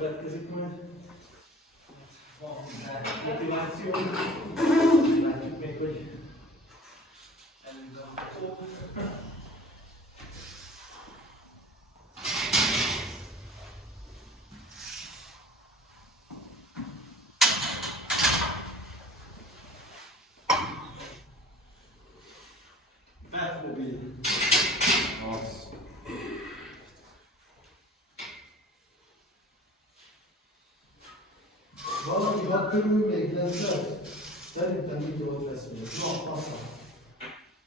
következik majd. Van motiváció. Látjuk még, hogy elindulható. Mobil. Valaki 6 körül még lesz, szerintem így jól lesz még. Nap, fasza.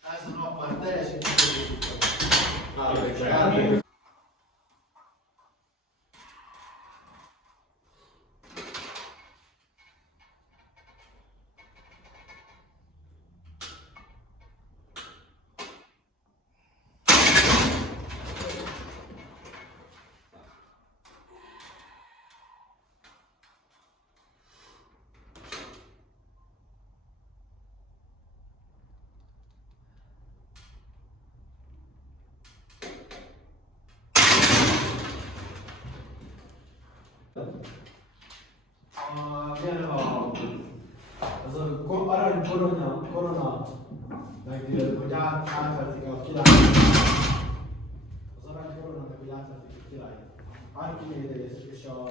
Ez a nap már teljesen kívül. Milyen az arany korona, meg hogy átvertik a királyt. Az arany korona, meg hogy átvertik a királyt. Archimédes és a